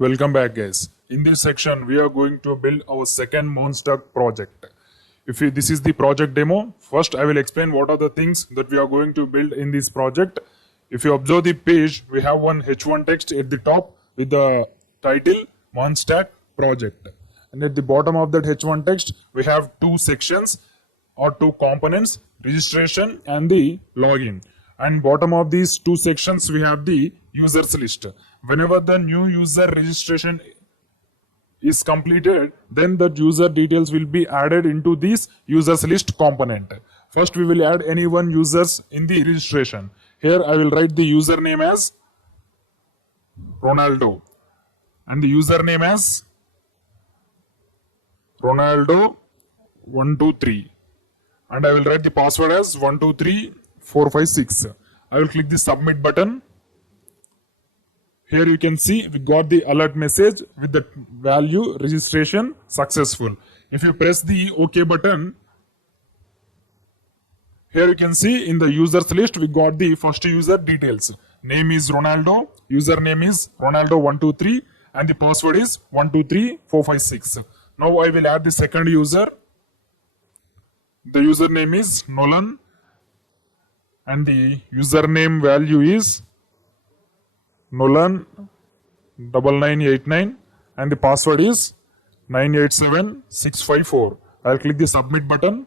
Welcome back, guys. In this section, we are going to build our second Monstack project. This is the project demo. First, I will explain what are the things that we are going to build in this project. If you observe the page, we have one H1 text at the top with the title Monstack project. And at the bottom of that H1 text, we have two sections or two components, registration and the login. And bottom of these two sections, we have the users list. Whenever the new user registration is completed, then the user details will be added into this users list component. First, we will add any one users in the registration. Here, I will write the username as Ronaldo and the username as Ronaldo123, and I will write the password as 123456. I will click the submit button. Here you can see we got the alert message with the value registration successful. If you press the OK button, here you can see in the users list we got the first user details. Name is Ronaldo, username is Ronaldo123 and the password is 123456. Now I will add the second user. The username is Nolan and the username value is Nolan9989 and the password is 987654. I'll click the submit button.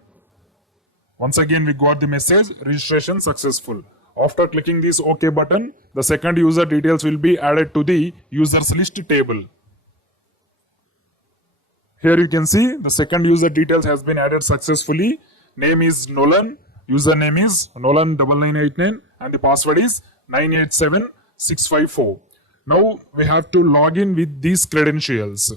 Once again we got the message registration successful. After clicking this OK button, the second user details will be added to the users list table. Here you can see the second user details has been added successfully. Name is Nolan, username is Nolan9989 and the password is 987654. Now we have to log in with these credentials.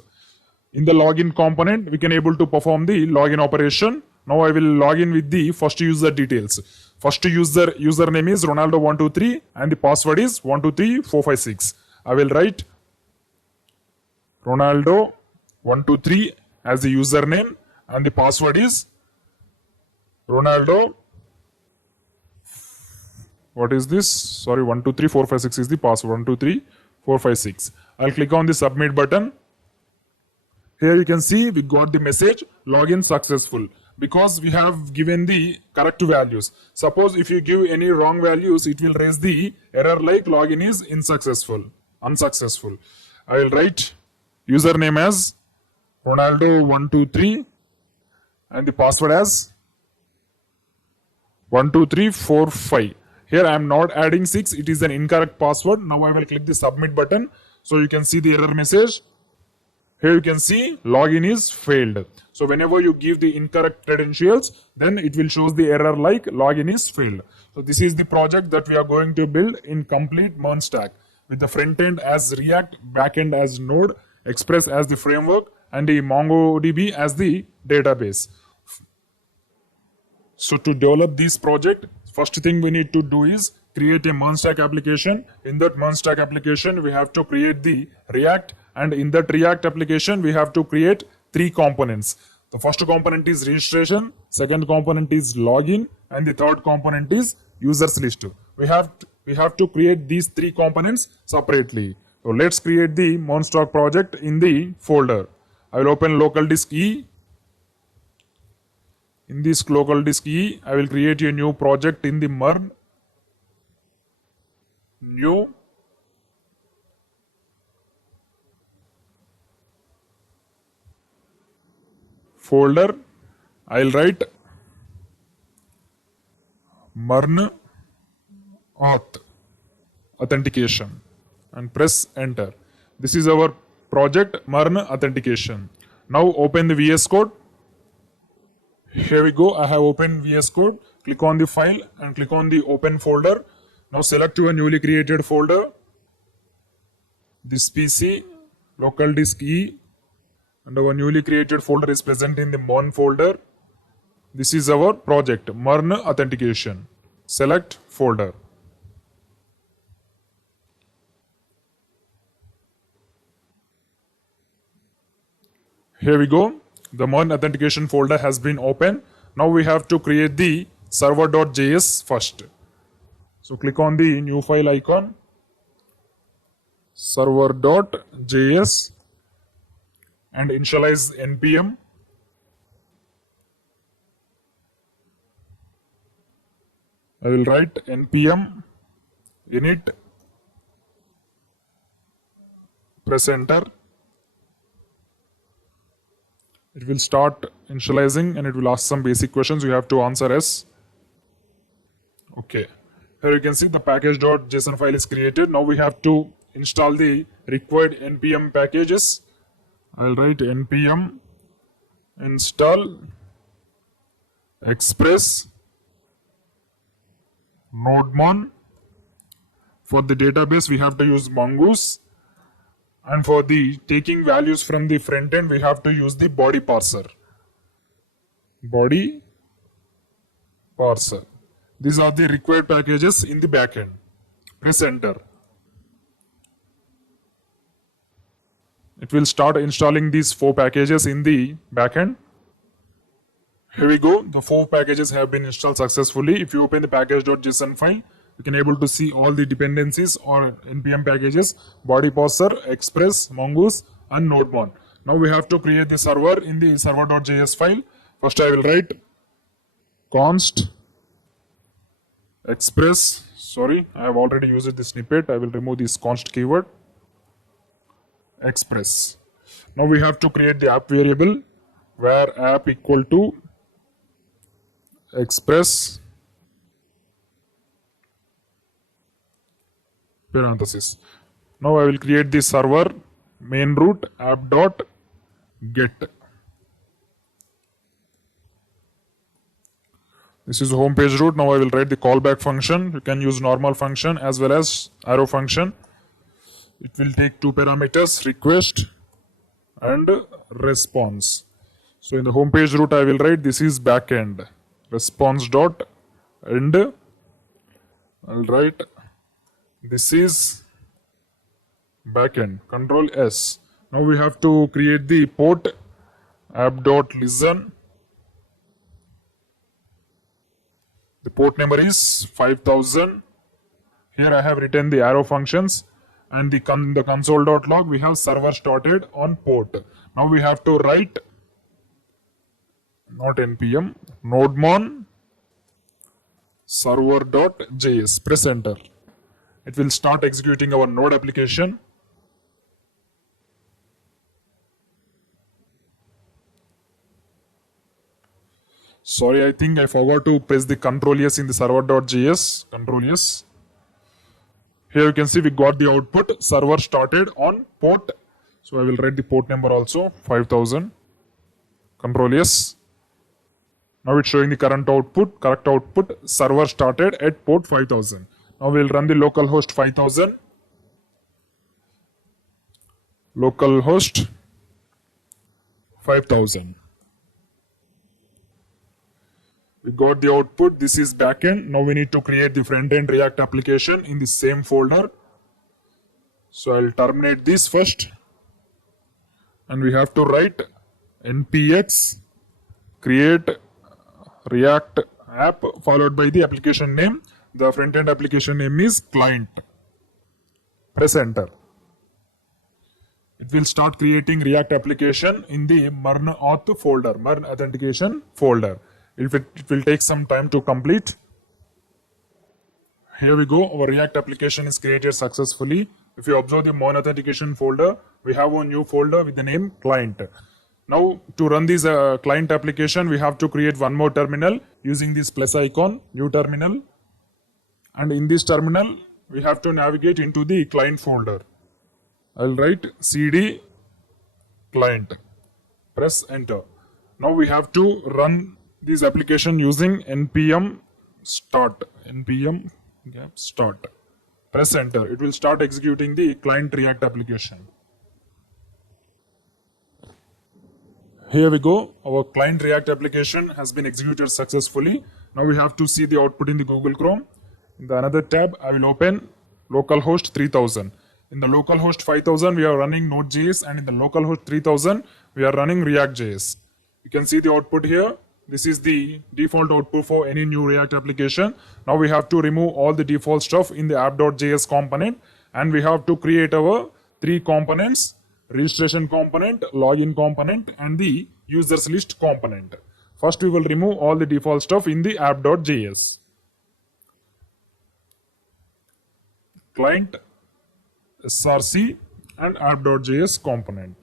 In the login component, we can able to perform the login operation. Now I will log in with the first user details. First username is Ronaldo123 and the password is 123456. I will write Ronaldo123 as the username and the password is Ronaldo. What is this? Sorry, 123456 is the password. 123456. I'll click on the submit button. Here you can see we got the message login successful because we have given the correct values. Suppose if you give any wrong values, it will raise the error like login is unsuccessful. I will write username as Ronaldo123 and the password as 12345. Here I am not adding 6, it is an incorrect password. Now I will click the submit button so you can see the error message. Here you can see login is failed. So whenever you give the incorrect credentials, then it will show the error like login is failed. So this is the project that we are going to build in complete Monstack with the front end as React, back end as Node, Express as the framework and the MongoDB as the database. So to develop this project, first thing we need to do is create a Monstack application. In that Monstack application, we have to create the React, and in that React application, we have to create 3 components. The first component is registration, second component is login, and the third component is users list. We have to create these 3 components separately. So let's create the Monstack project in the folder. I will open local disk E. In this local disk E, I will create a new project in the MERN. New folder. I will write MERN authentication and press enter. This is our project MERN authentication. Now open the VS Code. Here we go. I have opened VS Code. Click on the file and click on the open folder. Now select your newly created folder. This PC, local disk E, and our newly created folder is present in the MERN folder. This is our project MERN authentication. Select folder. Here we go. The MERN authentication folder has been opened. Now we have to create the server.js first. So click on the new file icon. server.js and initialize npm. I will write npm init, press enter. It will start initializing and it will ask some basic questions. You have to answer yes. Okay. Here you can see the package.json file is created. Now we have to install the required npm packages. I'll write npm install express nodemon. For the database we have to use mongoose, and for the taking values from the front end we have to use the body parser. Body parser. These are the required packages in the backend. Press enter. It will start installing these 4 packages in the backend. Here we go. The 4 packages have been installed successfully. If you open the package.json file, you can able to see all the dependencies or npm packages: body parser, express, mongoose, and nodemon. Now we have to create the server in the server.js file. First I will write const express. Sorry, I have already used the snippet. I will remove this const keyword. Express. Now we have to create the app variable where app equal to express parenthesis. Now I will create the server main root app.get. This is home page root. Now I will write the callback function. You can use normal function as well as arrow function. It will take 2 parameters, request and response. So in the home page root I will write this is backend response dot end. I'll write this is backend, control S. Now we have to create the port app.listen. The port number is 5000. Here I have written the arrow functions, and the console.log we have server started on port. Now we have to write not npm nodemon server.js. Press enter. It will start executing our node application. Sorry, I think I forgot to press the control yes in the server.js. Control yes. Here you can see we got the output server started on port. So I will write the port number also 5000. Control yes. Now it's showing the correct output server started at port 5000. Now we will run the localhost 5000. Localhost 5000. We got the output. This is backend. Now we need to create the front-end React application in the same folder. So I'll terminate this first. And we have to write npx create React app followed by the application name. The front-end application name is client. Press enter. It will start creating React application in the MERN auth folder, MERN authentication folder. It will take some time to complete. Here we go. Our React application is created successfully. If you observe the MERN authentication folder, we have a new folder with the name client. Now to run this client application, we have to create one more terminal using this plus icon, new terminal. And in this terminal, we have to navigate into the client folder. I'll write cd client. Press enter. Now we have to run this application using npm start. npm start. Press enter. It will start executing the client React application. Here we go. Our client React application has been executed successfully. Now we have to see the output in the Google Chrome. In the another tab, I will open localhost 3000. In the localhost 5000, we are running Node.js, and in the localhost 3000, we are running React.js. You can see the output here. This is the default output for any new React application. Now we have to remove all the default stuff in the app.js component and we have to create our three components: registration component, login component, and the users list component. First, we will remove all the default stuff in the app.js. Client, src, and app.js component.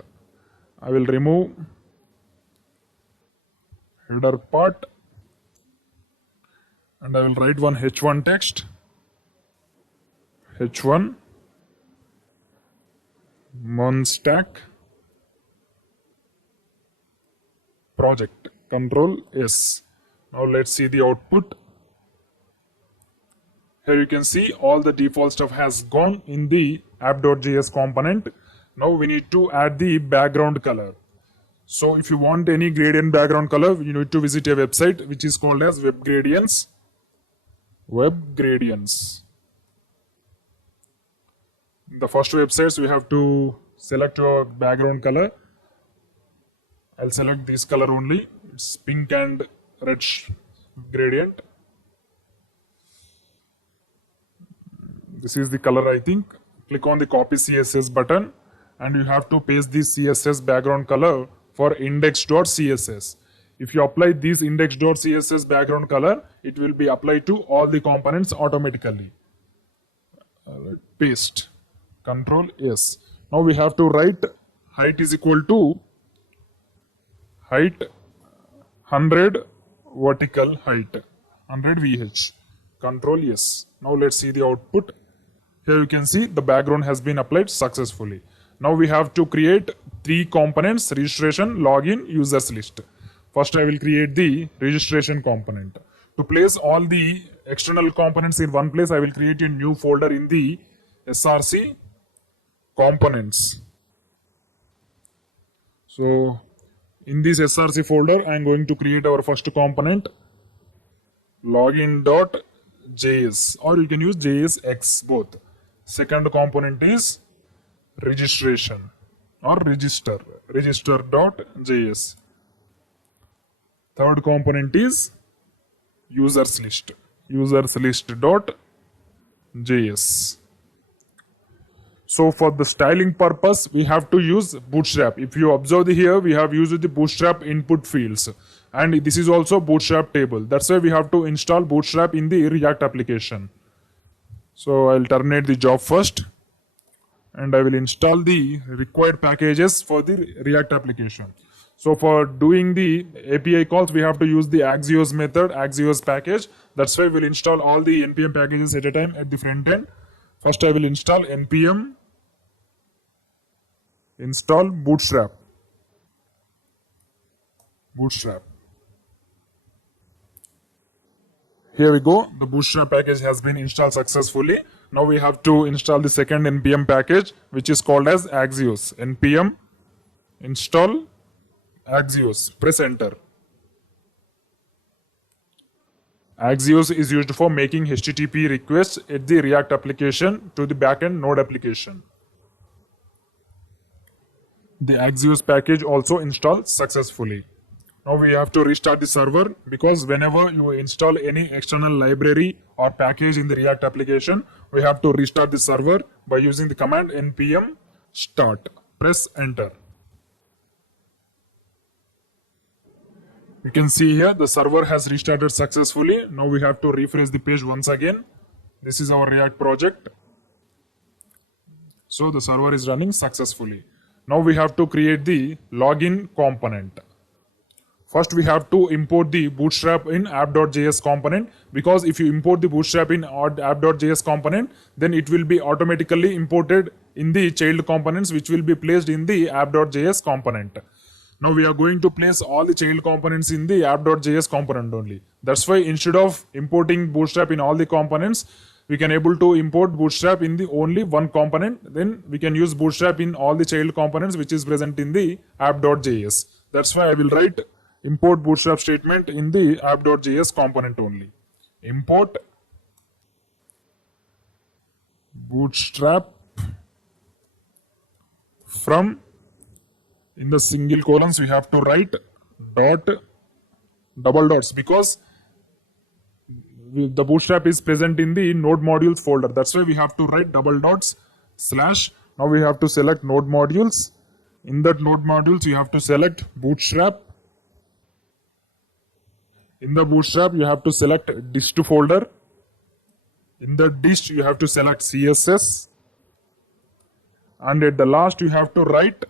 I will remove header part, and I will write one h1 text, h1 MERN stack project, Control S. Now let's see the output. Here you can see all the default stuff has gone in the app.js component. Now we need to add the background color. So if you want any gradient background color, you need to visit a website which is called as Web Gradients. Web Gradients. The first websites, we have to select your background color. I'll select this color only. It's pink and red gradient. This is the color, I think. Click on the copy CSS button, and you have to paste the CSS background color for index.css. If you apply this index.css background color, it will be applied to all the components automatically. Paste. Control S. Now we have to write height is equal to height 100 vertical height 100 VH. Control S. Now let's see the output. Here you can see the background has been applied successfully. Now we have to create three components: registration, login, users list. First I will create the registration component. To place all the external components in one place, I will create a new folder in the src components. So in this src folder, I am going to create our first component, login.js, or you can use JSX both. Second component is registration or register.js. Third component is users list.js. So for the styling purpose, we have to use Bootstrap. If you observe here, we have used the Bootstrap input fields, and this is also Bootstrap Table. That's why we have to install Bootstrap in the React application. So I'll terminate the job first, and I will install the required packages for the React application. So for doing the API calls, we have to use the Axios method, Axios package. That's why we'll install all the npm packages at a time at the front end. First I will install npm install Bootstrap. Here we go. The Bootstrap package has been installed successfully. Now we have to install the second npm package, which is called as Axios. Npm install Axios. Press enter. Axios is used for making HTTP requests at the React application to the backend Node application. The Axios package also installed successfully. Now we have to restart the server, because whenever you install any external library or package in the React application, we have to restart the server by using the command npm start. Press enter. You can see here the server has restarted successfully. Now we have to refresh the page once again. This is our React project. So the server is running successfully. Now we have to create the login component. First we have to import the Bootstrap in app.js component, because if you import the Bootstrap in app.js component, then it will be automatically imported in the child components, which will be placed in the app.js component. Now we are going to place all the child components in the app.js component only. That's why instead of importing Bootstrap in all the components, we can able to import Bootstrap in the only one component. Then we can use Bootstrap in all the child components which is present in the app.js. That's why I will write import Bootstrap statement in the app.js component only. Import Bootstrap from, in the single colons we have to write double dots, because the Bootstrap is present in the node modules folder. That's why we have to write double dots slash. Now we have to select node modules. In that node modules, you have to select Bootstrap. In the Bootstrap, you have to select dist folder. In the dist, you have to select CSS. And at the last, you have to write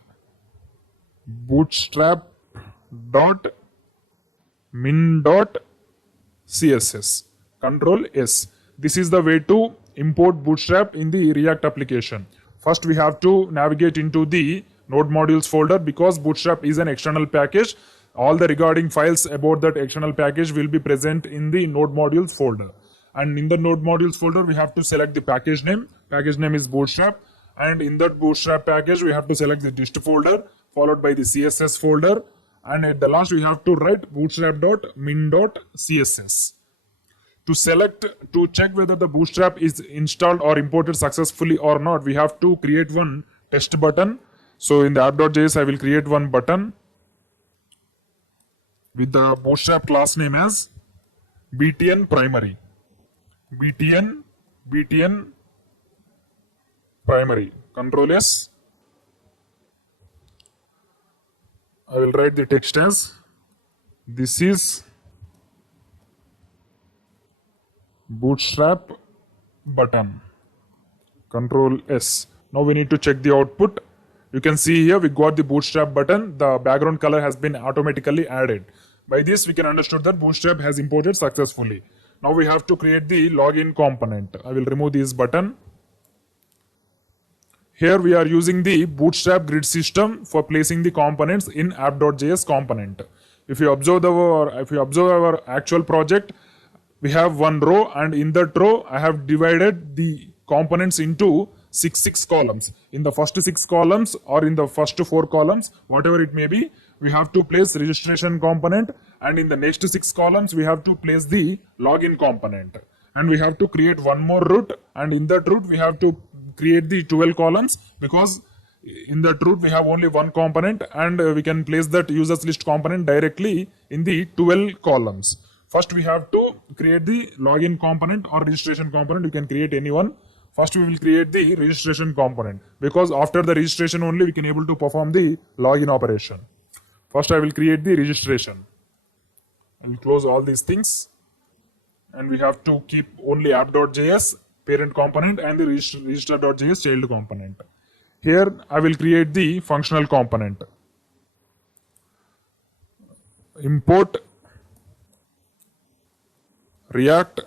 bootstrap.min.css. Control S. This is the way to import Bootstrap in the React application. First, we have to navigate into the node modules folder because Bootstrap is an external package. All the regarding files about that external package will be present in the node modules folder. And in the node modules folder, we have to select the package name. Package name is Bootstrap. And in that Bootstrap package, we have to select the dist folder followed by the CSS folder. And at the last, we have to write bootstrap.min.css. To check whether the Bootstrap is installed or imported successfully or not, we have to create one test button. So in the app.js, I will create one button with the Bootstrap class name as btn primary. btn primary. Control S. I will write the text as this is Bootstrap button. Control S. Now we need to check the output. You can see here we got the Bootstrap button. The background color has been automatically added. By this we can understand that Bootstrap has imported successfully. Now we have to create the login component. I will remove this button. Here we are using the Bootstrap Grid system for placing the components in app.js component. If you observe our actual project, we have one row, and in that row I have divided the components into six columns. In the first 6 columns or in the first 4 columns, whatever it may be, we have to place registration component, and in the next 6 columns we have to place the login component. And we have to create one more root, and in that root we have to create the 12 columns because in that root we have only one component, and we can place that users list component directly in the 12 columns. First we have to create the login component or registration component. You can create any one. First we will create the registration component because after the registration only we can able to perform the login operation. First I will create the registration. I will close all these things, and we have to keep only app.js parent component and the register.js child component. Here I will create the functional component. Import React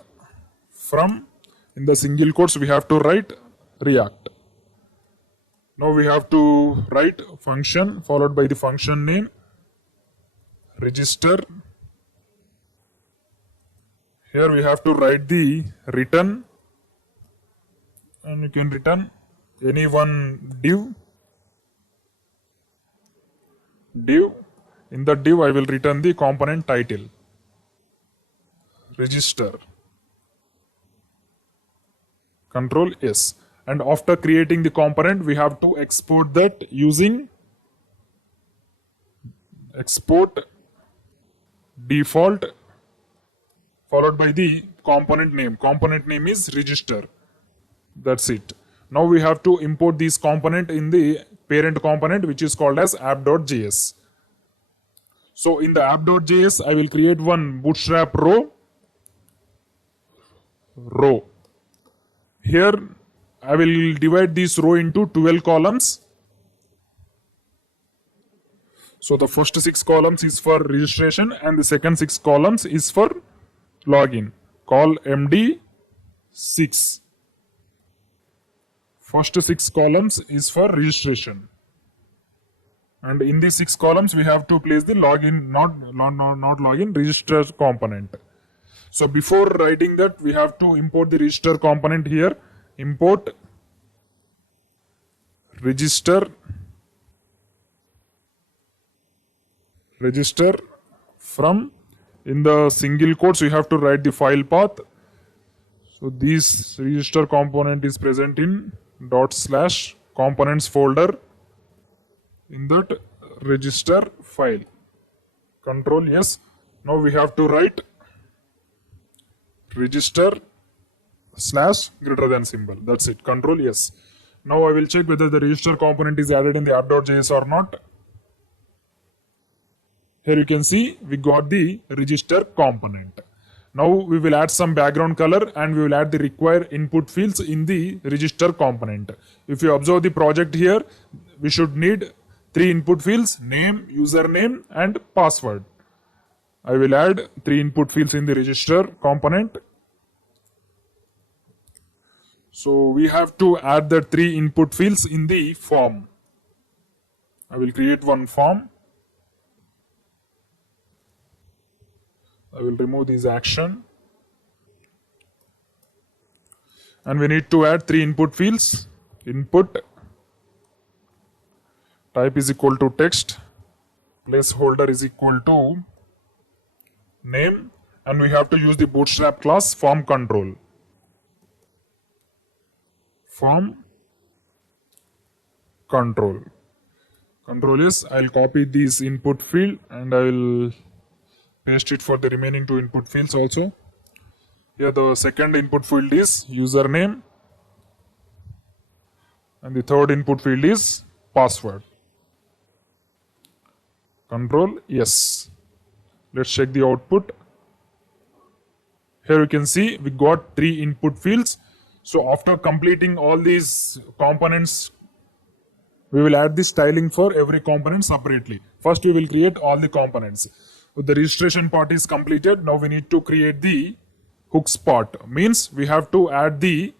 from, in the single quotes we have to write React. Now we have to write function followed by the function name, register. Here we have to write the return, and you can return any one div. In the div I will return the component title, register. Control S. And after creating the component, we have to export that using export default followed by the component name. Component name is register. That's it. Now we have to import this component in the parent component, which is called as app.js. So in the app.js, I will create one bootstrap row. Here I will divide this row into 12 columns. So the first 6 columns is for registration and the second 6 columns is for login. Call MD6. First 6 columns is for registration. And in these 6 columns we have to place the login, not login, register component. So before writing that, we have to import the register component here. Import register from, in the single quotes we have to write the file path. So this register component is present in ./components folder in that register file. Control yes. Now we have to write register / greater than symbol. That's it. Control yes. Now I will check whether the register component is added in the app.js or not. Here you can see we got the register component. Now we will add some background color and we will add the required input fields in the register component. If you observe the project here, we should need 3 input fields: name, username and password. I will add 3 input fields in the register component. So we have to add the 3 input fields in the form. I will create one form. I will remove this action. And we need to add 3 input fields. Input, type is equal to text, placeholder is equal to name, and we have to use the Bootstrap class form control. Form control. Control is, I'll copy this input field and I will paste it for the remaining 2 input fields also. Here the second input field is username and the third input field is password. Control yes. Let's check the output. Here you can see we got 3 input fields. So after completing all these components, we will add the styling for every component separately. First we will create all the components. The registration part is completed. Now we need to create the hooks part. Means we have to add the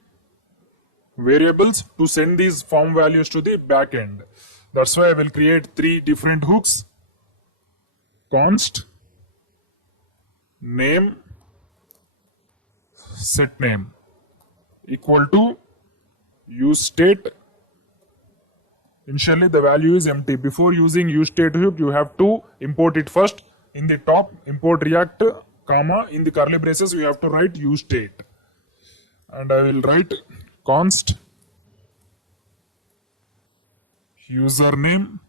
variables to send these form values to the backend. That's why I will create 3 different hooks. Const, name, set name equal to useState. Initially the value is empty. Before using useState hook, you have to import it first. In the top, import React, comma, in the curly braces, you have to write useState. And I will write const username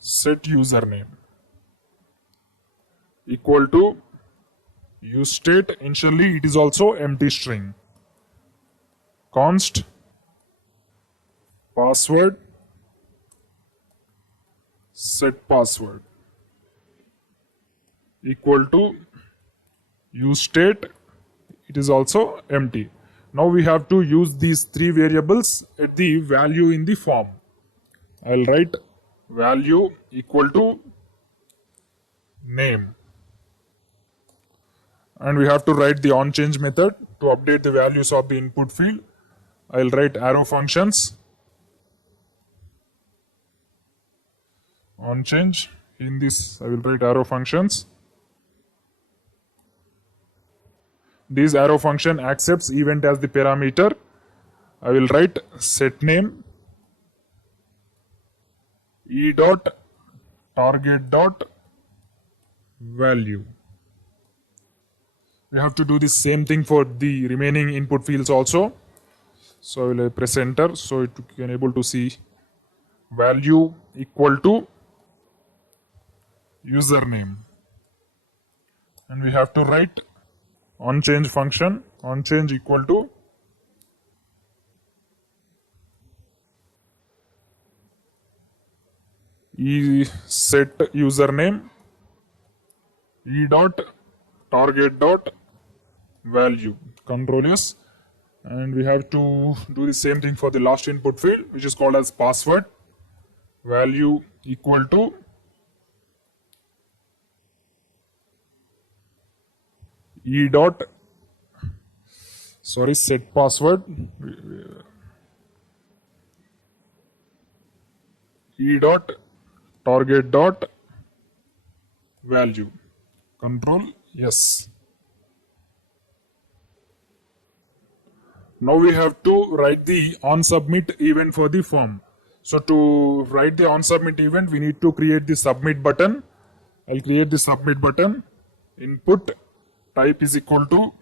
set username equal to useState. Initially it is also empty string. Const password set password equal to useState. It is also empty. Now we have to use these 3 variables at the value in the form. I'll write value equal to name. And we have to write the onChange method to update the values of the input field. I'll write arrow functions. OnChange. In this, I will write arrow functions. This arrow function accepts event as the parameter. I will write set name e dot target dot value. We have to do the same thing for the remaining input fields also. So I will press enter so you can able to see value equal to username. And we have to write onChange function, onChange equal to e set username e dot target dot value. Control S. And we have to do the same thing for the last input field, which is called as password. Value equal to e dot set password e dot target dot value. Control yes. Now we have to write the onSubmit event for the form. So to write the onSubmit event, we need to create the submit button. I'll create the submit button. Input type is equal to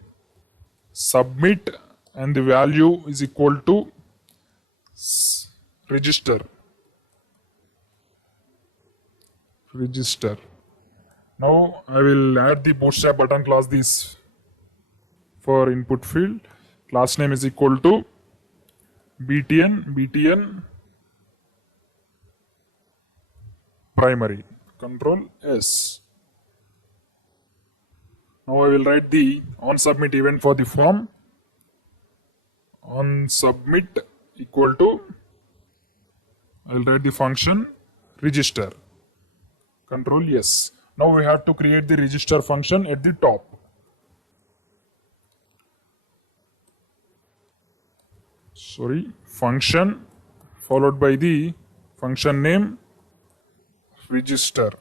submit and the value is equal to register. Now I will add the Bootstrap button class this for input field. Class name is equal to btn primary, Control S. Now I will write the onSubmit event for the form. OnSubmit equal to, I will write the function register, Control S. Now we have to create the register function at the top. Function followed by the function name register.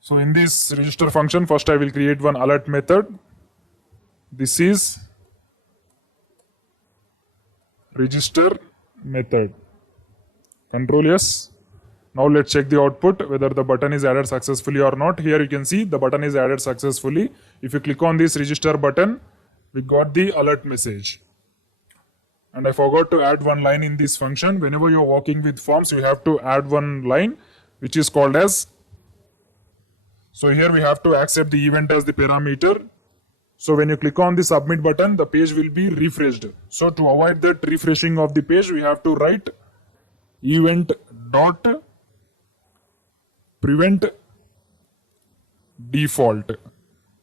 So in this register function, first I will create one alert method. This is register method, Control S. Now let's check the output whether the button is added successfully or not. Here you can see the button is added successfully. If you click on this register button, we got the alert message. And I forgot to add one line in this function. Whenever you're working with forms, you have to add one line which is called as. So here we have to accept the event as the parameter. So when you click on the submit button, the page will be refreshed. So to avoid that refreshing of the page, we have to write event dot prevent default.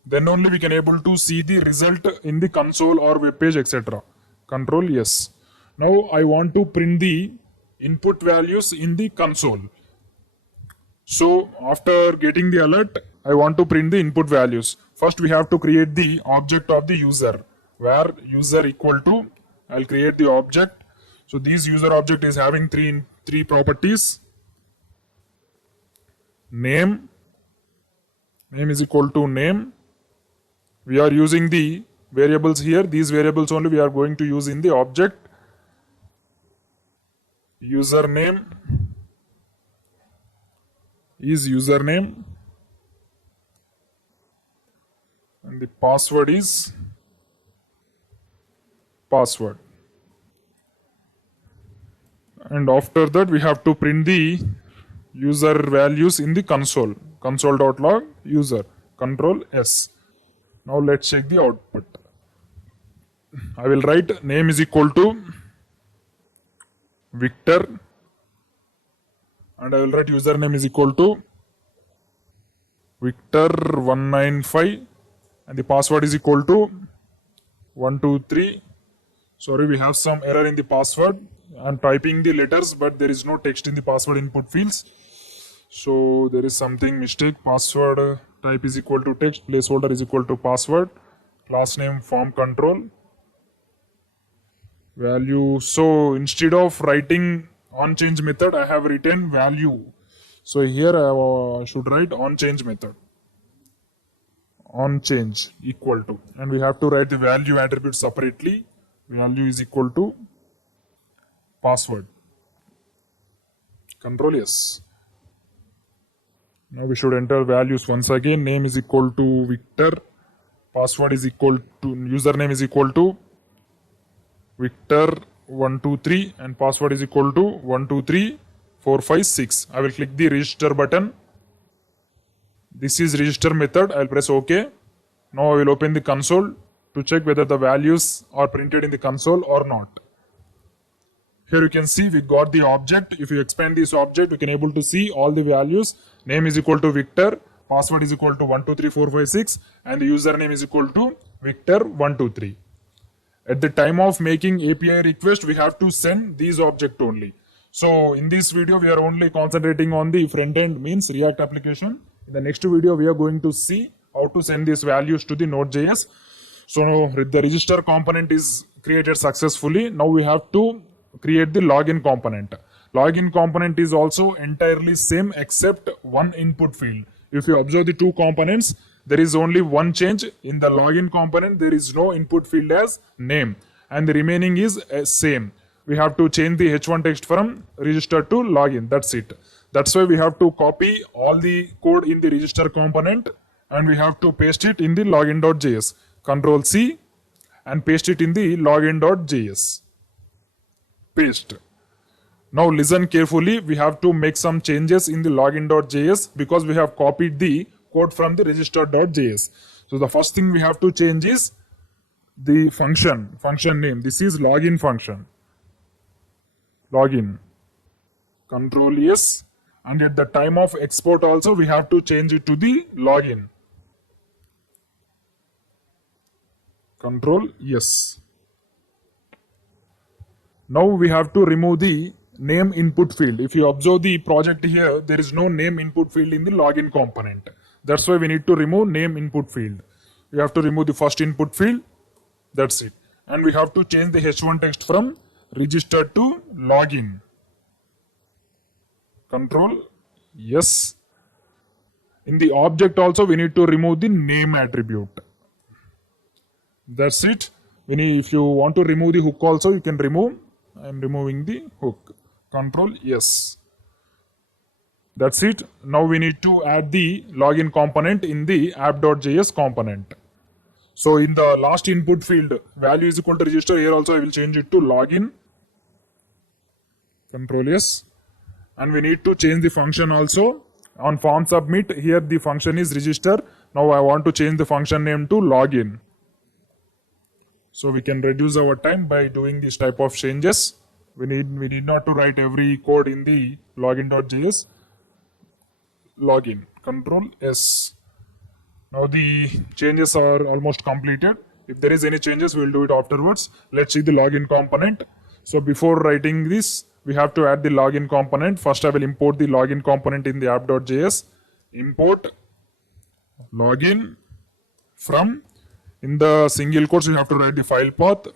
Then only we can able to see the result in the console or web page, etc. Control S. Now I want to print the input values in the console. So after getting the alert, I want to print the input values. First we have to create the object of the user, where user equal to, I'll create the object. So this user object is having three properties. Name is equal to name. We are using the variables here. These variables only we are going to use in the object. Username is username. And the password is password. And after that we have to print the user values in the console. Console.log user. Control S. Now let's check the output. I will write name is equal to Victor, and I will write username is equal to Victor195, and the password is equal to 123. Sorry, we have some error in the password. I am typing the letters, but there is no text in the password input fields. So there is something mistake. Password type is equal to text, placeholder is equal to password, class name form control, value. So instead of writing onChange method, I have written value. So here I should write onChange method. OnChange equal to, and we have to write the value attribute separately. Value is equal to password. Control S. Now we should enter values once again. Name is equal to Victor. Password is equal to, username is equal to Victor123, and password is equal to 123456. I will click the register button. This is register method. I will press OK. Now I will open the console to check whether the values are printed in the console or not. Here you can see we got the object. If you expand this object, we can able to see all the values. Name is equal to Victor, password is equal to 123456, and the username is equal to Victor123. At the time of making API request, we have to send these object only. So in this video, we are only concentrating on the front end, means React application. In the next video, we are going to see how to send these values to the Node.js. So the register component is created successfully. Now we have to create the login component. Login component is also entirely same except one input field. If you observe the two components, there is only one change. In the login component, there is no input field as name, and the remaining is same. We have to change the h1 text from register to login. That's it. That's why we have to copy all the code in the register component and we have to paste it in the login.js. Control C and paste it in the login.js. Paste. Now listen carefully. We have to make some changes in the login.js because we have copied the code from the register.js. So the first thing we have to change is the function name. This is login function. Login. Control yes. And at the time of export also we have to change it to the login. Control yes. Now we have to remove the name input field. If you observe the project here, there is no name input field in the login component. That's why we need to remove name input field. We have to remove the first input field. That's it. And we have to change the h1 text from registered to login. Control yes. In the object also we need to remove the name attribute. That's it. If you want to remove the hook also, you can remove. I am removing the hook. Control yes. That's it. Now we need to add the login component in the app.js component. So in the last input field, value is equal to register. Here also I will change it to login. Control yes. And we need to change the function also. On form submit, here the function is register. Now I want to change the function name to login. So we can reduce our time by doing this type of changes. We need not to write every code in the login.js. Login. Control S. Now the changes are almost completed. If there is any changes, we will do it afterwards. Let's see the login component. So before writing this, we have to add the login component. First I will import the login component in the app.js. Import login from, in the single quotes you have to write the file path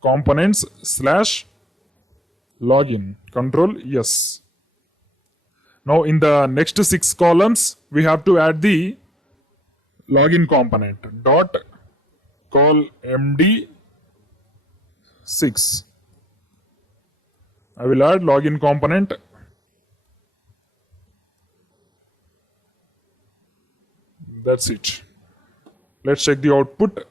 .components/login. Control yes. Now in the next 6 columns we have to add the login component .call md6. I will add login component. That's it. Let's check the output.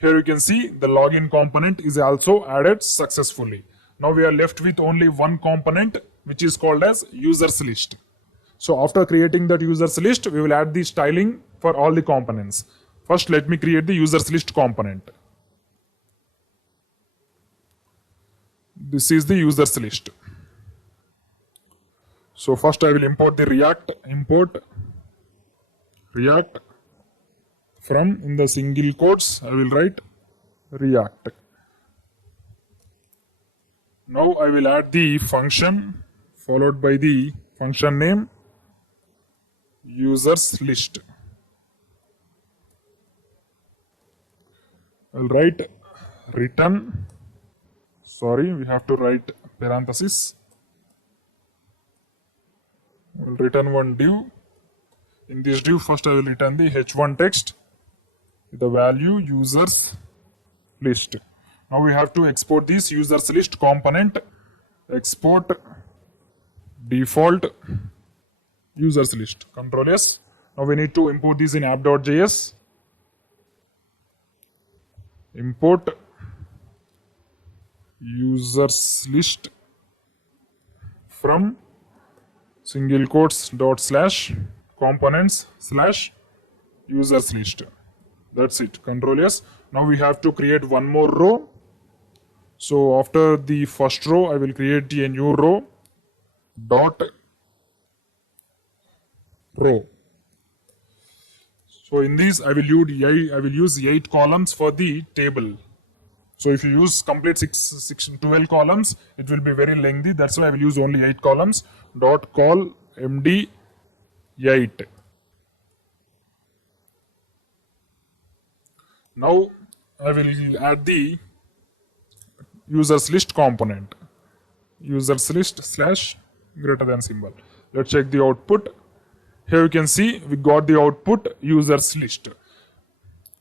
Here you can see the login component is also added successfully. Now we are left with only one component which is called as users list. So after creating that users list, we will add the styling for all the components. First let me create the users list component. This is the users list. So first I will import the import React from, in the single quotes I will write React. Now I will add the function followed by the function name users list. I will write return. Sorry, we have to write parenthesis. I will return one div. In this div, first I will return the h1 text with the value users list. Now we have to export this users list component. Export default users list. Control S. Now we need to import this in app.js. Import users list from single quotes .components/users list. That's it. Control S. Now we have to create one more row. So after the first row, I will create a new row. Row. So in this, I will use 8 columns for the table. So if you use complete 12 columns, it will be very lengthy. That's why I will use only 8 columns. Call md8. Now I will add the users list component. Users list /greater than symbol. Let's check the output. Here you can see we got the output users list.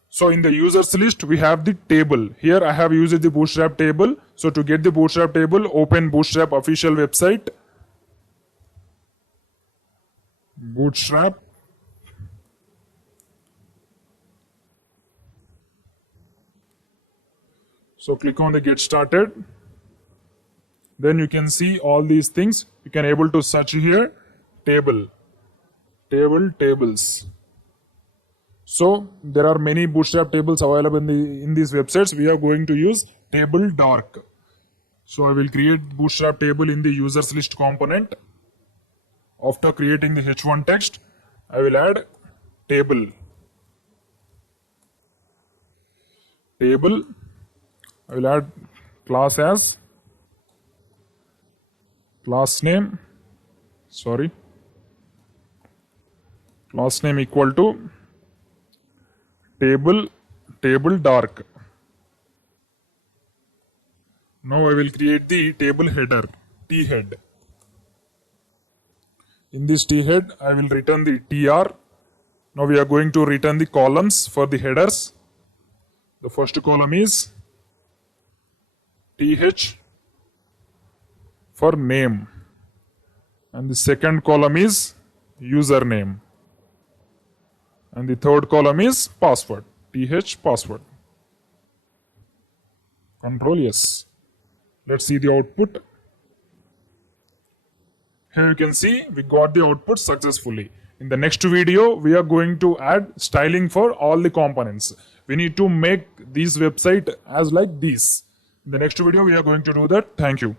So in the users list we have the table. Here I have used the Bootstrap table. So to get the Bootstrap table, open Bootstrap official website. Bootstrap. So click on the get started. Then you can see all these things. You can able to search here tables. So there are many Bootstrap tables available in these websites. We are going to use table dark. So I will create Bootstrap table in the users list component. After creating the h1 text, I will add table. Table. I will add class as class name. Class name equal to table dark. Now I will create the table header, t head. In this t head, I will return the tr. Now we are going to return the columns for the headers. The first column is th for name, and the second column is username, and the third column is password, th password. Control yes. Let's see the output. Here you can see we got the output successfully. In the next video, we are going to add styling for all the components. We need to make this website as like this. In the next video, we are going to do that. Thank you.